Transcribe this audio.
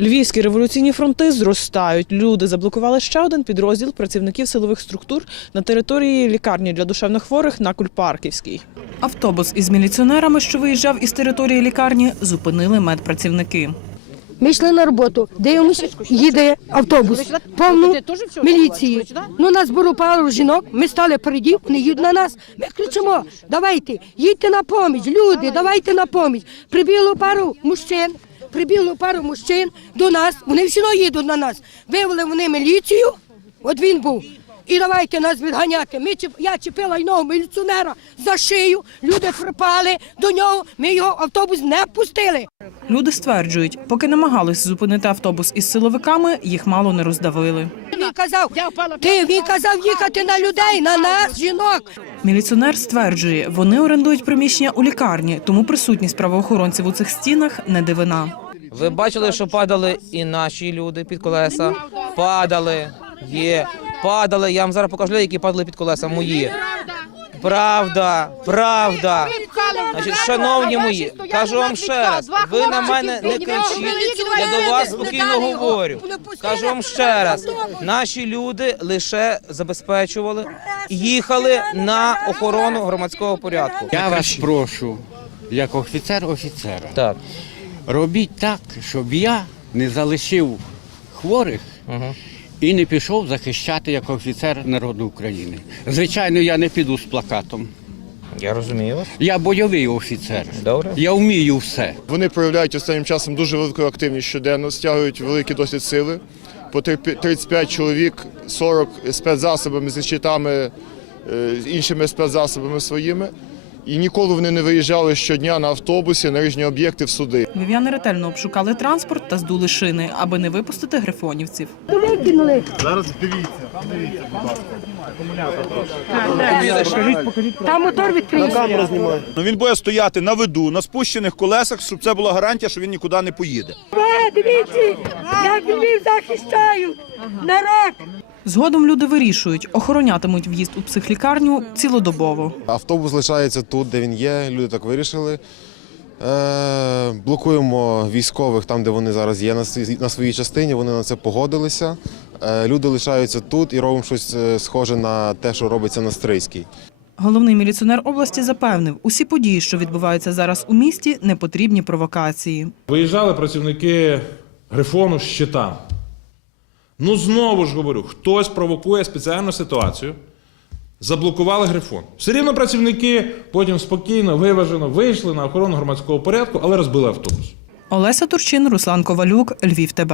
Львівські революційні фронти зростають. Люди заблокували ще один підрозділ працівників силових структур на території лікарні для душевнохворих на Кульпарківській. Автобус із міліціонерами, що виїжджав із території лікарні, зупинили медпрацівники. Ми йшли на роботу, дивимося, їде автобус, повну міліції. Ну, нас було пару жінок, ми стали переді, вони їдуть на нас. Ми кричимо, давайте, їдьте на поміч, люди, давайте на поміч. Прибіло пару мужчин, прибіло пару мужчин до нас, вони всі одно їдуть на нас. Вивели вони міліцію, от він був. І давайте нас відганяти. Ми, я чіпила одного міліціонера за шию, люди припали до нього, ми його автобус не пустили. Люди стверджують, поки намагались зупинити автобус із силовиками, їх мало не роздавили. Він казав, ти він казав їхати на людей, на нас, жінок. Міліціонер стверджує, вони орендують приміщення у лікарні, тому присутність правоохоронців у цих стінах не дивина. Ви бачили, що падали і наші люди під колеса. Падали, є, падали. Я вам зараз покажу, які падали під колеса мої. Правда, правда. Значить, шановні мої, кажу вам ще раз, ви на мене не кричіть, я до вас спокійно говорю. Кажу вам ще раз, наші люди лише забезпечували, їхали на охорону громадського порядку. Я вас прошу, як офіцер офіцера, Так. робіть так, щоб я не залишив хворих Угу. і не пішов захищати як офіцер народу України. Звичайно, я не піду з плакатом. Я розумію вас. Я бойовий офіцер. Добре. Я вмію все. Вони проявляють останнім часом дуже велику активність щоденно, стягують великі досвід сили. По три- 35 чоловік, 40 спецзасобами, зі щитами, е, з іншими спецзасобами своїми. І ніколи вони не виїжджали щодня на автобусі на різні об'єкти в суди. Львів'яни ретельно обшукали транспорт та здули шини, аби не випустити грифонівців. Викинули. Там мотор відкрився. Ну, він буде стояти на виду, на спущених колесах, щоб це була гарантія, що він нікуди не поїде. Е, Дивіться, як Львів захищають. Народ. Згодом люди вирішують, охоронятимуть в'їзд у психлікарню цілодобово. Автобус лишається тут, де він є. Люди так вирішили. Е, блокуємо військових там, де вони зараз є на своїй частині. Вони на це погодилися. Е, люди лишаються тут і робимо щось е, схоже на те, що робиться на Стрийській. Головний міліціонер області запевнив, усі події, що відбуваються зараз у місті, не потрібні провокації. Виїжджали працівники Грифону з щитами. Ну, знову ж говорю, хтось провокує спеціальну ситуацію, заблокували Грифон. Все рівно працівники потім спокійно, виважено вийшли на охорону громадського порядку, але розбили автобус. Олеся Турчин, Руслан Ковалюк, Львів ТБ.